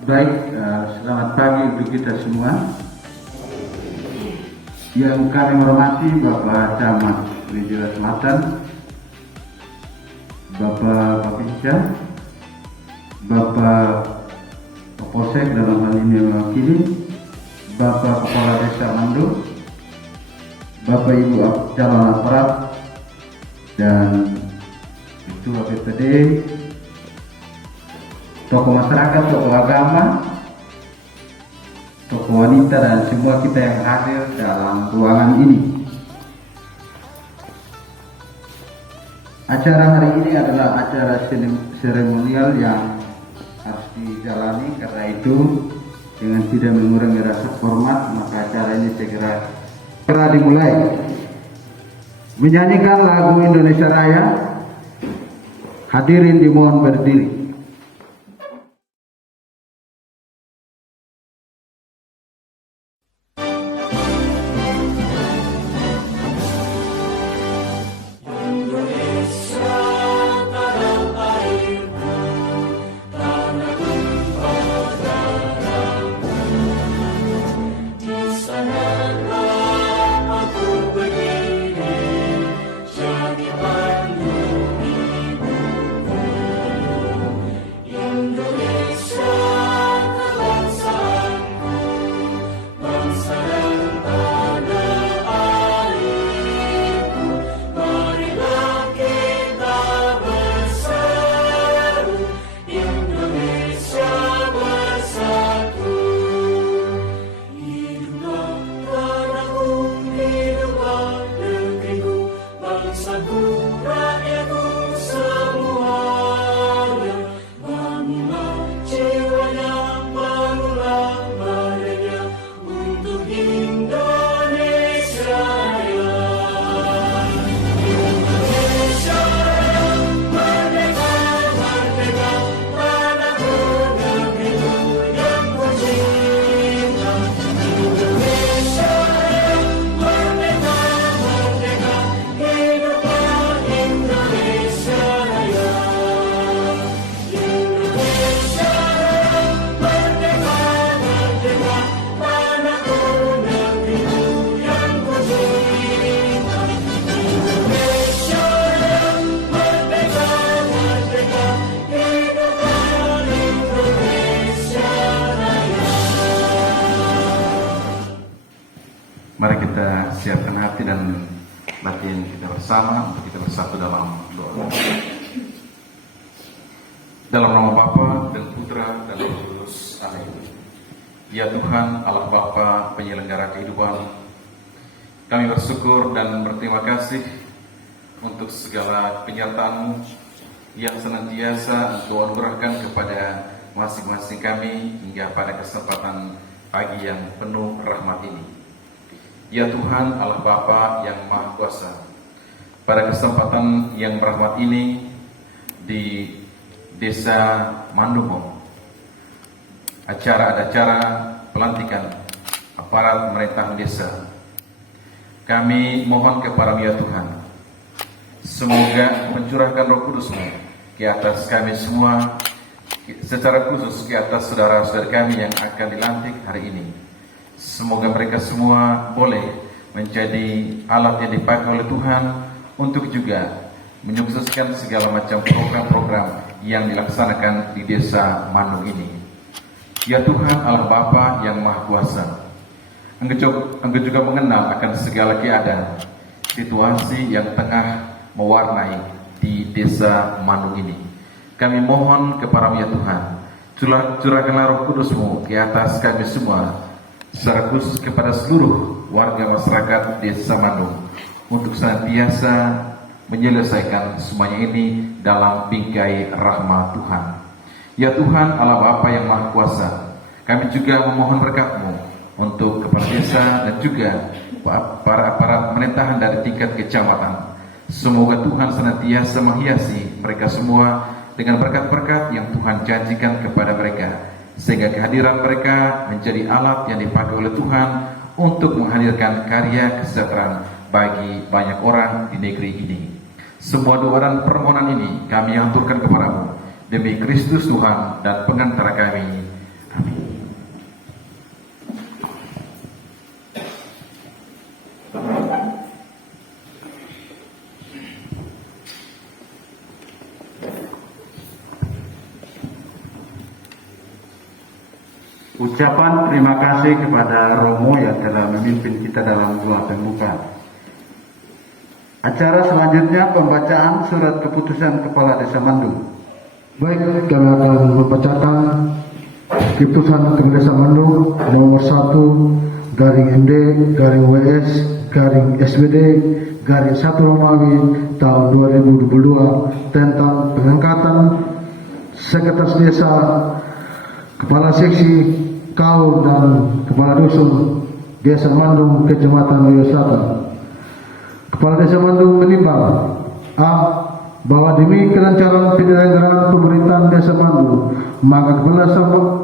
Baik, selamat pagi untuk kita semua. Yang kami hormati Bapak Camat Rijal Selatan, Bapak Bapinca, Bapak Kapolsek dalam hal ini mewakili, Bapak Kepala Desa Mando, Bapak Ibu calon aparat, dan Ketua BPD, tokoh masyarakat, tokoh agama, tokoh wanita, dan semua kita yang hadir dalam ruangan ini. Acara hari ini adalah acara seremonial yang harus dijalani, karena itu dengan tidak mengurangi rasa hormat, maka acara ini segera dimulai. Menyanyikan lagu Indonesia Raya, hadirin dimohon berdiri. Mari kita siapkan hati dan batin kita bersama untuk kita bersatu dalam doa. Dalam nama Bapa dan Putra dan Roh Kudus. Amin. Ya Tuhan, Allah Bapa penyelenggara kehidupan, kami bersyukur dan berterima kasih untuk segala penyertaan-Mu yang senantiasa Engkau anugerahkan kepada masing-masing kami hingga pada kesempatan pagi yang penuh rahmat ini. Ya Tuhan Allah Bapa yang Maha Kuasa, pada kesempatan yang berahmat ini di Desa Mandumong, ada acara pelantikan aparat pemerintahan desa. Kami mohon kepada ya Tuhan, semoga mencurahkan Roh Kudus-Mu ke atas kami semua, secara khusus ke atas saudara-saudara kami yang akan dilantik hari ini. Semoga mereka semua boleh menjadi alat yang dipakai oleh Tuhan untuk juga menyukseskan segala macam program-program yang dilaksanakan di Desa Mandung ini. Ya Tuhan Allah Bapa yang Maha Kuasa, Engkau juga mengenal akan segala keadaan, situasi yang tengah mewarnai di Desa Mandung ini. Kami mohon kepada ya Tuhan, curahkanlah Roh Kudus-Mu ke atas kami semua, secara khusus kepada seluruh warga masyarakat Desa Mandung, untuk senantiasa menyelesaikan semuanya ini dalam bingkai rahmat Tuhan. Ya Tuhan Allah Bapa yang Maha Kuasa, kami juga memohon berkat-Mu untuk kepala desa dan juga para aparat pemerintahan dari tingkat kecamatan. Semoga Tuhan senantiasa menghiasi mereka semua dengan berkat-berkat yang Tuhan janjikan kepada mereka, sehingga kehadiran mereka menjadi alat yang dipakai oleh Tuhan untuk menghadirkan karya kesejahteraan bagi banyak orang di negeri ini. Semua doa dan permohonan ini kami aturkan kepadamu demi Kristus Tuhan dan pengantara kami. Ucapan terima kasih kepada Romo yang telah memimpin kita dalam doa pembuka. Acara selanjutnya pembacaan surat keputusan Kepala Desa Mandung. Baik, kami akan membacakan keputusan Kepala Desa Mandung nomor 1 garing MD garing WS garing SWD garing 1 Romawi tahun 2022 tentang pengangkatan Sekretaris Desa, Kepala Seksi, Kaum dan Kepala Dusun Desa Mandung, Kecamatan Oyo Selatan. Kepala Desa Mandung menimbang A. Bahwa demi kelancaran penyelenggaraan pemerintahan Desa Mandung, maka Kepala Desa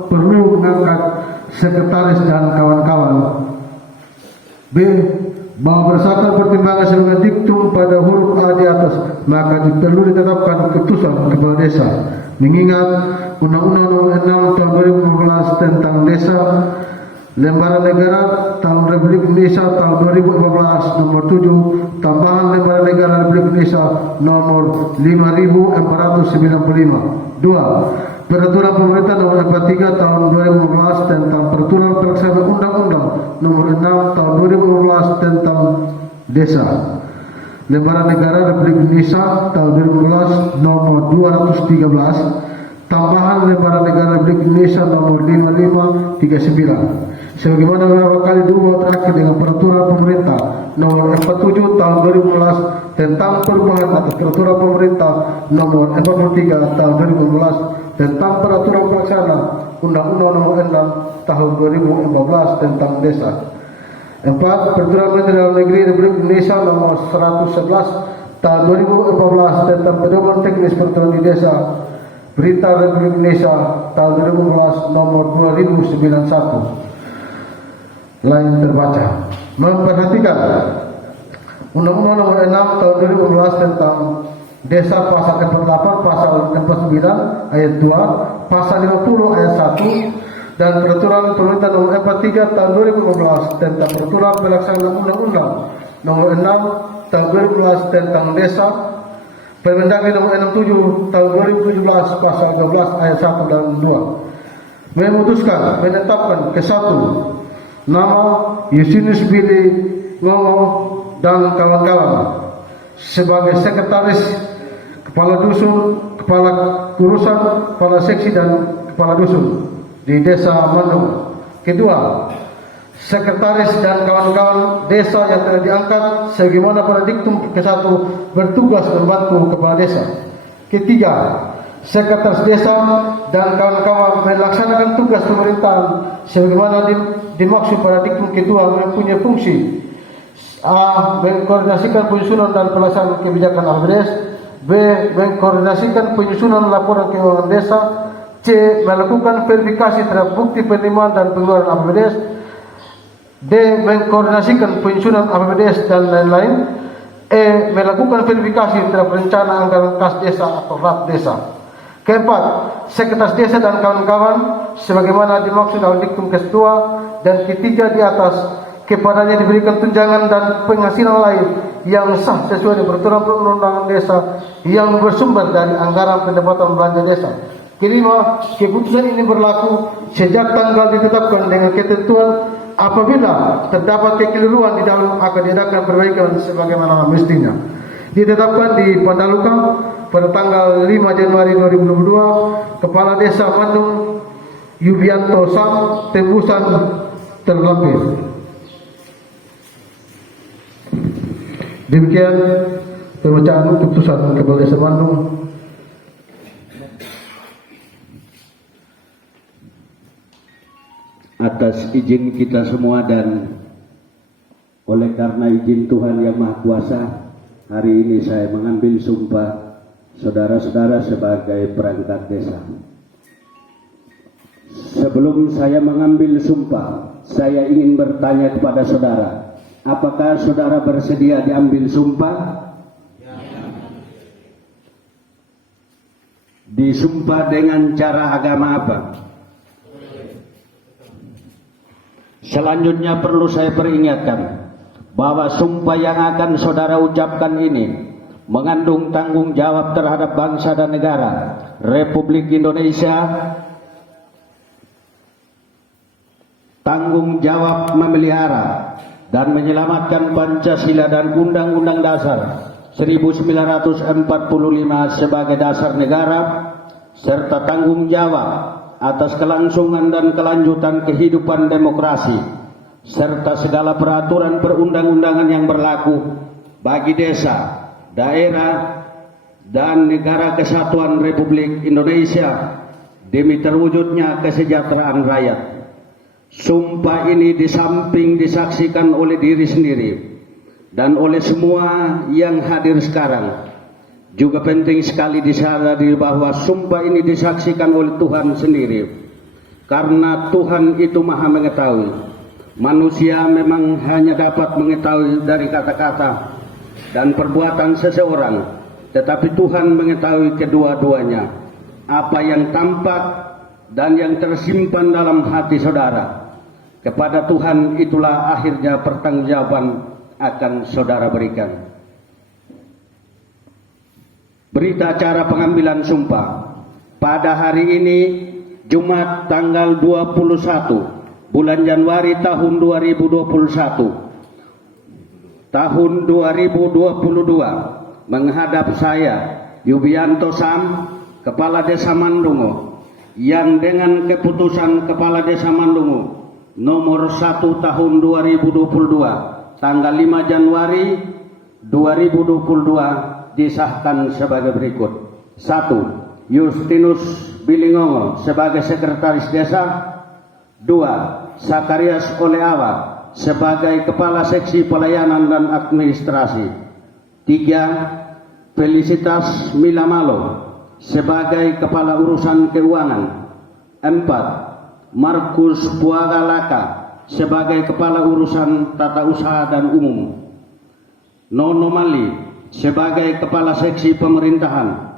perlu mengangkat sekretaris dan kawan-kawan. B. Bahwa berdasarkan pertimbangan sebagaimana diktum pada huruf A di atas, maka perlu ditetapkan keputusan Kepala Desa mengingat Undang-Undang Nomor 6 Tahun 2015 tentang Desa, Lembaran Negara Tahun Republik Indonesia Tahun 2014 Nomor 7, tambahan Lembaran Negara Republik Indonesia Nomor 5495. 2. Peraturan Pemerintah Nomor 43 Tahun 2015 tentang Peraturan Pelaksanaan Undang-Undang Nomor 6 Tahun 2015 tentang Desa, Lembaran Negara Republik Indonesia Tahun 2015 Nomor 213, tambahan Lembaran Negara Republik Indonesia Nomor 5539. Sebagaimana beberapa kali diubah terakhir dengan Peraturan Pemerintah Nomor 47 Tahun 2015 tentang perubahan atas Peraturan Pemerintah Nomor 43 Tahun 2015 tentang Peraturan Pelaksana Undang-Undang Nomor 6 Tahun 2014 tentang Desa. 4. Peraturan Menteri Dalam Negeri Republik Indonesia Nomor 111 Tahun 2014 tentang pedoman teknis peraturan di desa, Berita Republik Indonesia Tahun 2015 Nomor 2091. Lain terbaca. Memperhatikan Undang-Undang Nomor 6 Tahun 2015 tentang Desa pasal 48, pasal 49 ayat 2, pasal 50 ayat 1 dan Peraturan Pemerintah Nomor 43 Tahun 2015 tentang Peraturan Pelaksanaan Undang-Undang Nomor 6 Tahun 2015 tentang Desa, Permendagri Nomor 67 Tahun 2017 pasal 12 ayat 1 dan 2. Memutuskan menetapkan ke 1 nama Yusinus Billy Ngomo dan kawan-kawan sebagai sekretaris, kepala dusun, kepala urusan, kepala seksi dan kepala dusun di Desa Mandung. Kedua, sekretaris dan kawan-kawan desa yang telah diangkat sebagaimana pada diktum ke-1 bertugas membantu kepala desa. Ketiga, sekretaris desa dan kawan-kawan melaksanakan tugas pemerintahan sebagaimana dimaksud pada diktum kedua mempunyai fungsi: A. Mengkoordinasikan penyusunan dan pelaksanaan kebijakan APBDes. B. Mengkoordinasikan penyusunan laporan keuangan desa. C. Melakukan verifikasi terhadap bukti penerimaan dan pengeluaran APBDes. D. Mengkoordinasikan penyusunan APBDes dan lain-lain. E. Melakukan verifikasi terhadap rencana anggaran kas desa atau RAP desa. Keempat, sekretaris desa dan kawan-kawan sebagaimana dimaksud dalam diktum kedua dan ketiga di atas, kepadanya diberikan tunjangan dan penghasilan lain yang sah sesuai dengan peraturan perundang-undangan desa yang bersumber dari anggaran pendapatan belanja desa. Kelima, keputusan ini berlaku sejak tanggal ditetapkan dengan ketentuan apabila terdapat kekeliruan di dalam akan diadakan perbaikan sebagaimana mestinya. Ditetapkan di Pandalukang pada tanggal 5 Januari 2022, Kepala Desa Mandung Yubianto Sam, tembusan terlampir. Demikian pembacaan keputusan Kepala Desa Mandung. Atas izin kita semua dan oleh karena izin Tuhan Yang Maha Kuasa, hari ini saya mengambil sumpah saudara-saudara sebagai perangkat desa. Sebelum saya mengambil sumpah, saya ingin bertanya kepada saudara, apakah saudara bersedia diambil sumpah? Disumpah dengan cara agama apa? Selanjutnya perlu saya peringatkan bahwa sumpah yang akan saudara ucapkan ini mengandung tanggung jawab terhadap bangsa dan negara Republik Indonesia, tanggung jawab memelihara dan menyelamatkan Pancasila dan Undang-Undang Dasar 1945 sebagai dasar negara, serta tanggung jawab atas kelangsungan dan kelanjutan kehidupan demokrasi, serta segala peraturan perundang-undangan yang berlaku bagi desa, daerah, dan negara kesatuan Republik Indonesia demi terwujudnya kesejahteraan rakyat. Sumpah ini di samping disaksikan oleh diri sendiri dan oleh semua yang hadir sekarang, juga penting sekali disadari bahwa sumpah ini disaksikan oleh Tuhan sendiri, karena Tuhan itu maha mengetahui. Manusia memang hanya dapat mengetahui dari kata-kata dan perbuatan seseorang, tetapi Tuhan mengetahui kedua-duanya, apa yang tampak dan yang tersimpan dalam hati saudara. Kepada Tuhan itulah akhirnya pertanggungjawaban akan saudara berikan. Berita acara pengambilan sumpah pada hari ini, Jumat tanggal 21 bulan Januari tahun 2021, tahun 2022, menghadap saya, Yubianto Sam, Kepala Desa Mandungo, yang dengan keputusan Kepala Desa Mandungo nomor 1 tahun 2022 tanggal 5 Januari 2022 disahkan sebagai berikut. 1. Justinus Bilingongo sebagai Sekretaris Desa. 2. Sakarias Oleawa sebagai Kepala Seksi Pelayanan dan Administrasi. 3. Felicitas Milamalo sebagai Kepala Urusan Keuangan. 4. Markus Puagalaka sebagai Kepala Urusan Tata Usaha dan Umum. Nono Mali sebagai Kepala Seksi Pemerintahan.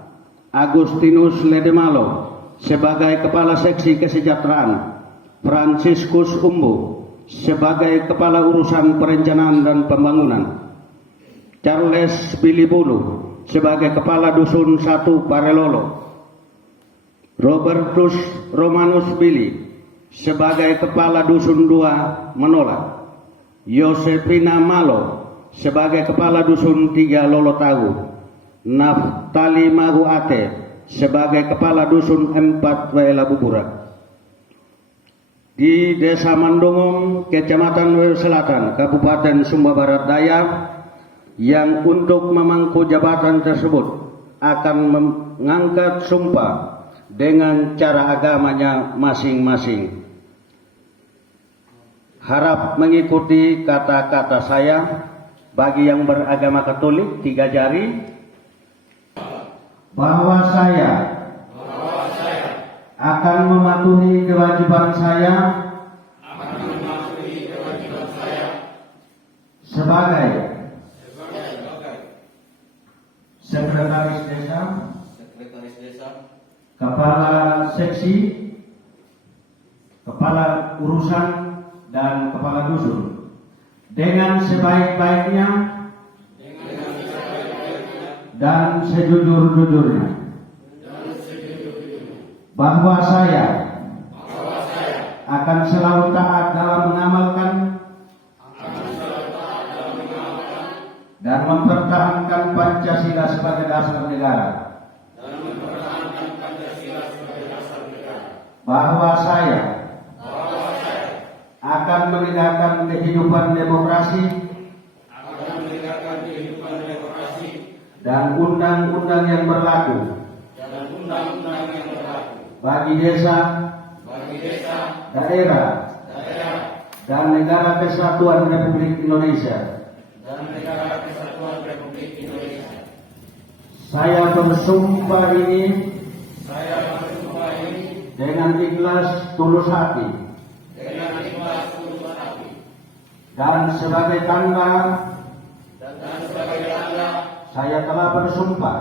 Agustinus Ledemalo sebagai Kepala Seksi Kesejahteraan. Franciscus Umbu sebagai Kepala Urusan Perencanaan dan Pembangunan. Charles Bilibulu sebagai Kepala Dusun 1 Parelolo. Robertus Romanus Billy sebagai Kepala Dusun 2 Menolak. Yosefina Malo sebagai Kepala Dusun 3 Lolotagu. Naftali Maguate sebagai Kepala Dusun 4 Waela Buburak. Di Desa Mandungum, Kecamatan Weru Selatan, Kabupaten Sumba Barat Daya, yang untuk memangku jabatan tersebut akan mengangkat sumpah dengan cara agamanya masing-masing. Harap mengikuti kata-kata saya. Bagi yang beragama Katolik, 3 jari. Bahwa saya akan mematuhi kewajiban saya sebagai Sekretaris Desa, Kepala Seksi, Kepala Urusan, dan Kepala Dusun, dengan sebaik-baiknya dan sejujur-jujurnya, bahwa saya akan selalu taat dalam mengamalkan dan mempertahankan Pancasila sebagai dasar negara, bahwa saya akan menegakkan kehidupan demokrasi dan undang-undang yang berlaku bagi desa, daerah, dan negara kesatuan Republik Indonesia. Saya bersumpah ini dengan ikhlas tulus hati, dan sebagai tanda saya telah bersumpah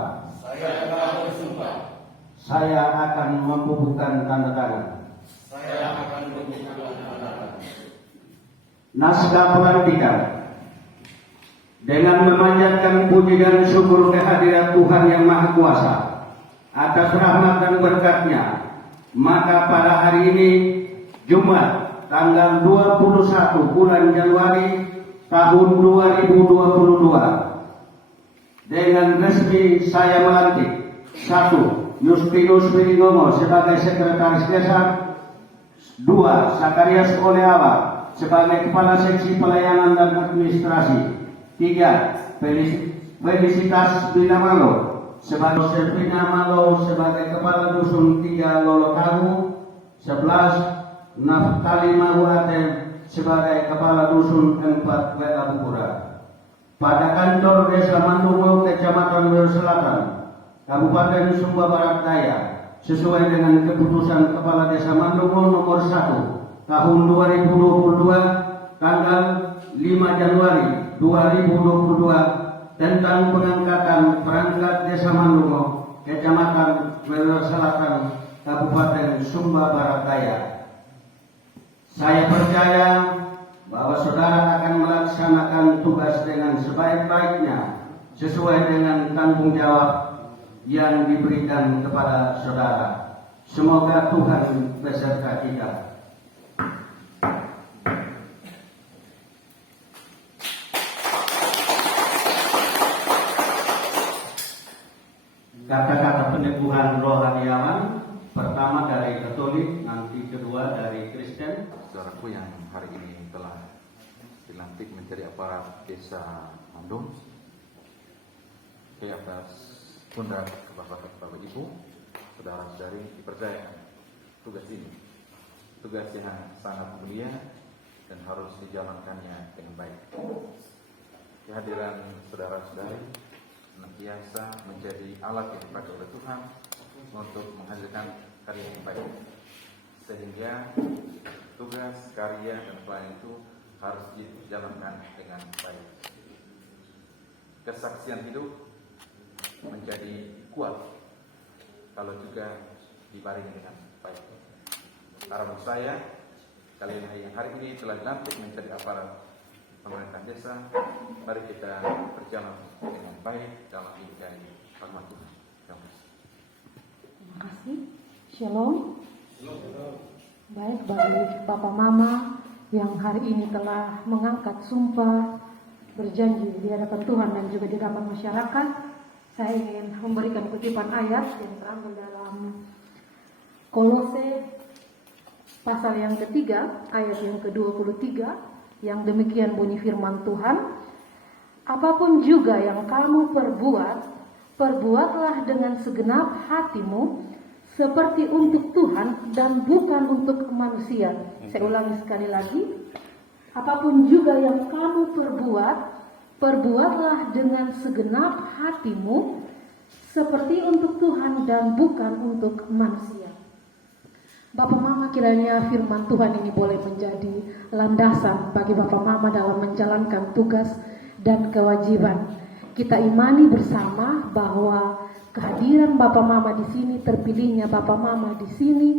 saya akan membubuhkan tanda tangan. Naskah pelantikan. Dengan memanjatkan puji dan syukur kehadiran Tuhan yang Maha Kuasa atas rahmat dan berkat-Nya, maka pada hari ini Jumat tanggal 21 bulan Januari tahun 2022 dengan resmi saya melantik 1. Justinus Wiringomo sebagai Sekretaris Desa, 2. Sakarias Oleawa sebagai Kepala Seksi Pelayanan dan Administrasi, 3. Felicitas Binamalo sebagai Servina Malo sebagai Kepala Dusun 3 Lolotagu, 11. Naftali Mahuate sebagai Kepala Dusun 4 Welabukura. Pada kantor Desa Mandungo, Kecamatan Welo Selatan, Kabupaten Sumba Barat Daya, sesuai dengan keputusan Kepala Desa Mandungo nomor 1 tahun 2022 tanggal 5 Januari 2022 tentang pengangkatan perangkat Desa Mandungo, Kecamatan Welo Selatan, Kabupaten Sumba Barat Daya. Saya percaya bahwa saudara akan melaksanakan tugas dengan sebaik-baiknya sesuai dengan tanggung jawab yang diberikan kepada saudara. Semoga Tuhan beserta kita. Kata-kata peneguhan rohaniawan, pertama dari Katolik, nanti kedua dari Kristen. Saudaraku yang hari ini telah dilantik menjadi aparat Desa Mandung, ke atas pundak Bapak Ibu, saudara-saudari dipercayakan tugas ini, tugas yang sangat mulia dan harus dijalankannya dengan baik. Kehadiran saudara-saudari senantiasa menjadi alat yang dipakai oleh Tuhan untuk menghasilkan karya yang baik, sehingga tugas, karya, dan pelayanan itu harus dijalankan dengan baik. Kesaksian hidup menjadi kuat kalau juga dibarengi dengan baik. Harapan saya, kalian yang hari ini telah dilantik menjadi aparat pemerintah desa, mari kita berjalan dengan baik dalam menjadi firman Tuhan. Terima kasih. Terima kasih. Shalom. Baik, bagi Bapak Mama yang hari ini telah mengangkat sumpah berjanji di hadapan Tuhan dan juga di hadapan masyarakat, saya ingin memberikan kutipan ayat yang terambil dalam Kolose pasal yang ketiga, ayat yang ke-23, yang demikian bunyi firman Tuhan, apapun juga yang kamu perbuat, perbuatlah dengan segenap hatimu, seperti untuk Tuhan dan bukan untuk manusia. Saya ulangi sekali lagi. Apapun juga yang kamu perbuat, perbuatlah dengan segenap hatimu, seperti untuk Tuhan dan bukan untuk manusia. Bapak Mama, kiranya firman Tuhan ini boleh menjadi landasan bagi Bapak Mama dalam menjalankan tugas dan kewajiban. Kita imani bersama bahwa kehadiran Bapak Mama di sini, terpilihnya Bapak Mama di sini,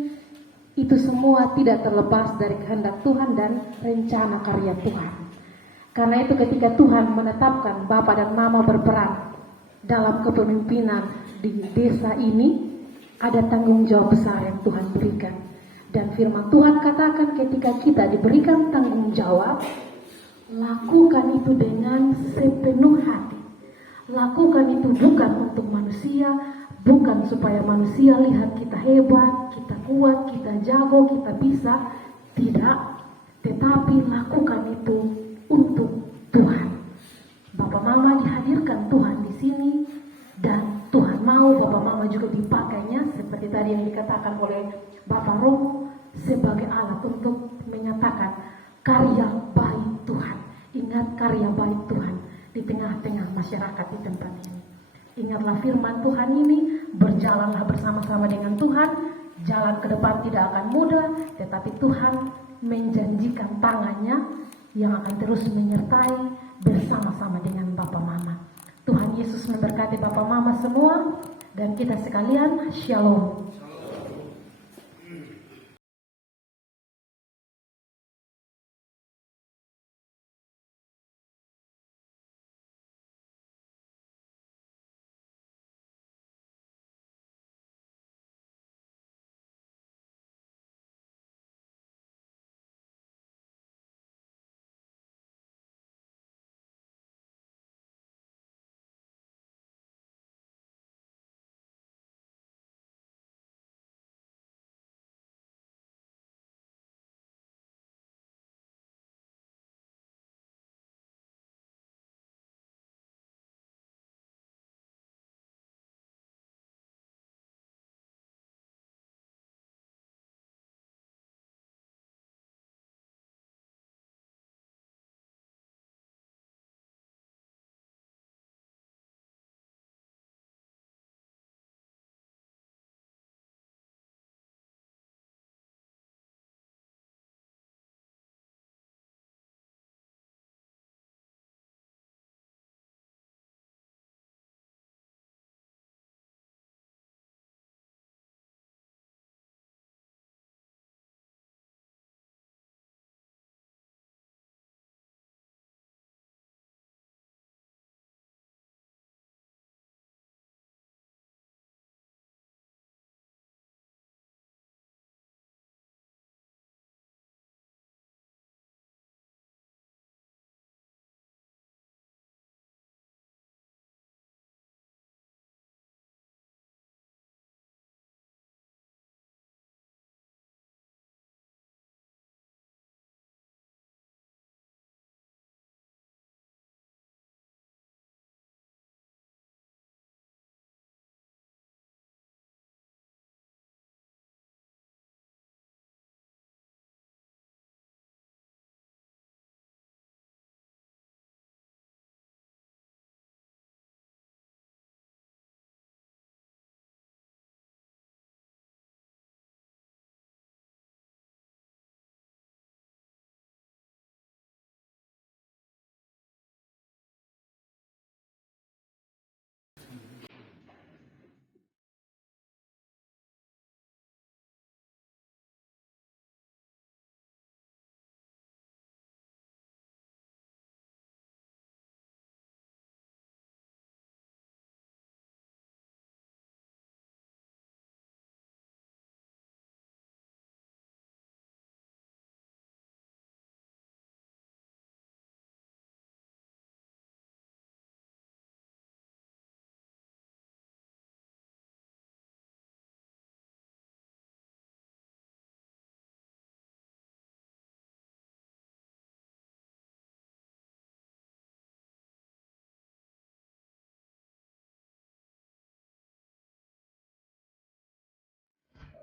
itu semua tidak terlepas dari kehendak Tuhan dan rencana karya Tuhan. Karena itu ketika Tuhan menetapkan Bapak dan Mama berperan dalam kepemimpinan di desa ini, ada tanggung jawab besar yang Tuhan berikan. Dan firman Tuhan katakan ketika kita diberikan tanggung jawab, lakukan itu dengan sepenuh hati. Lakukan itu bukan untuk manusia, bukan supaya manusia lihat kita hebat, kita kuat, kita jago, kita bisa. Tidak, tetapi lakukan itu untuk Tuhan. Bapak Mama dihadirkan Tuhan di sini, dan Tuhan mau Bapak Mama juga dipakainya seperti tadi yang dikatakan oleh Bapak Romo, sebagai alat untuk menyatakan karya baik Tuhan. Ingat, karya baik Tuhan di tengah-tengah masyarakat di tempat ini. Ingatlah firman Tuhan ini, berjalanlah bersama-sama dengan Tuhan. Jalan ke depan tidak akan mudah, tetapi Tuhan menjanjikan tangannya yang akan terus menyertai bersama-sama dengan Bapak Mama. Tuhan Yesus memberkati Bapak Mama semua dan kita sekalian. Shalom.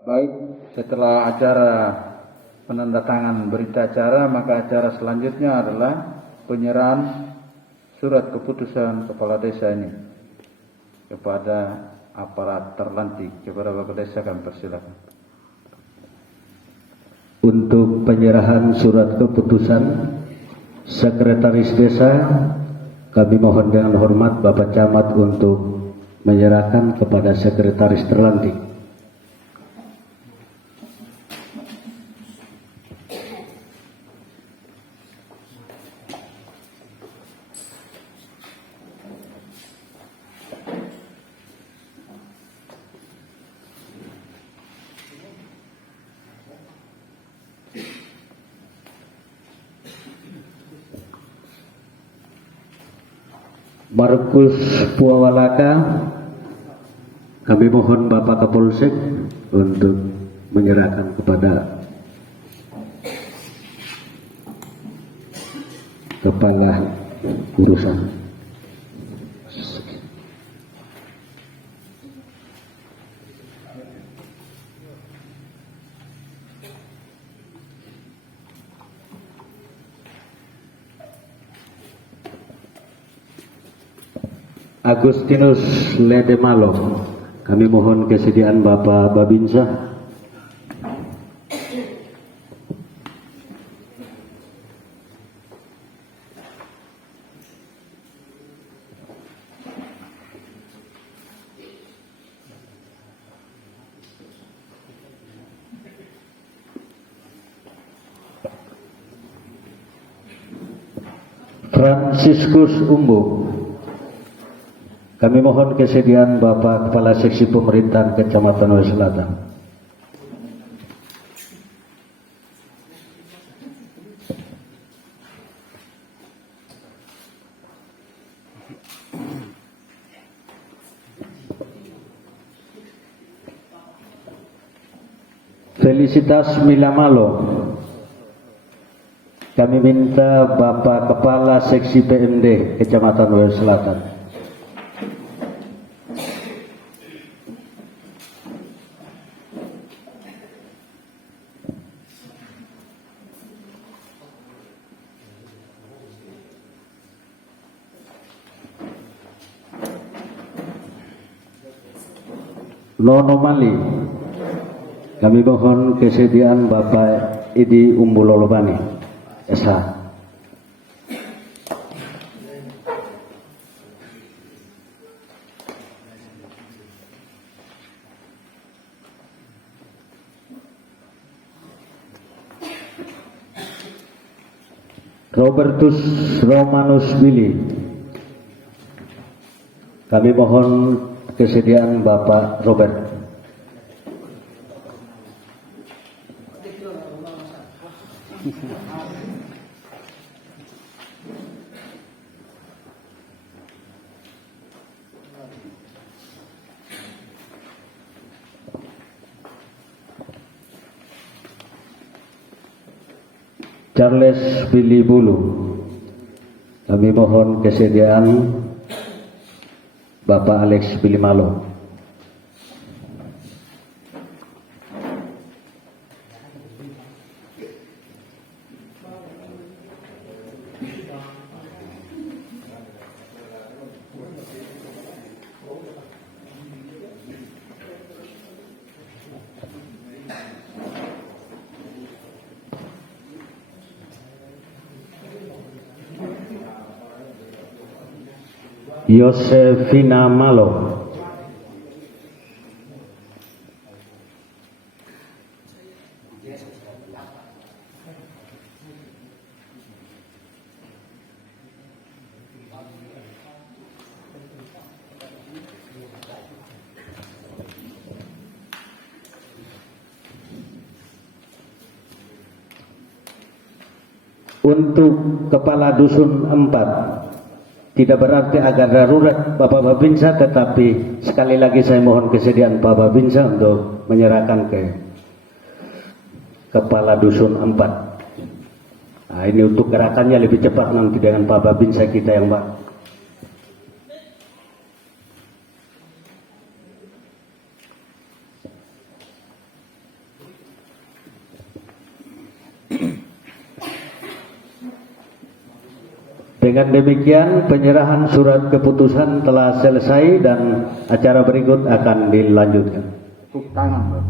Baik, setelah acara penandatangan berita acara, maka acara selanjutnya adalah penyerahan surat keputusan kepala desa ini kepada aparat terlantik. Kepada Bapak Desa kami persilakan. Untuk penyerahan surat keputusan Sekretaris Desa, kami mohon dengan hormat Bapak Camat untuk menyerahkan kepada Sekretaris terlantik. Markus Puawalaka, kami mohon Bapak Kapolsek untuk menyerahkan kepada Kepala Urusan. Agustinus Ledemalo, kami mohon kesediaan Bapak Babinsa. Franciscus Umbu, kami mohon kesediaan Bapak Kepala Seksi Pemerintahan Kecamatan Wes Selatan. Felicitas Milamalo, kami minta Bapak Kepala Seksi PMD Kecamatan Wes Selatan. Nono Mali, kami mohon kesediaan Bapak Idi Umbulolobani, SH. Robertus Romanus Billy, kami mohon kesediaan Bapak Robert. Charles Billy Bulu, kami mohon kesediaan Bapak Alex Billy Malo. Yosefina Malo, untuk Kepala Dusun 4 tidak berarti agar darurat Bapak Babinsa, tetapi sekali lagi saya mohon kesediaan Pak Babinsa untuk menyerahkan ke Kepala Dusun 4. Nah, ini untuk gerakannya lebih cepat nanti dengan Pak Babinsa kita yang Pak. Dengan demikian penyerahan surat keputusan telah selesai dan acara berikut akan dilanjutkan. Tepuk tangan, Bapak.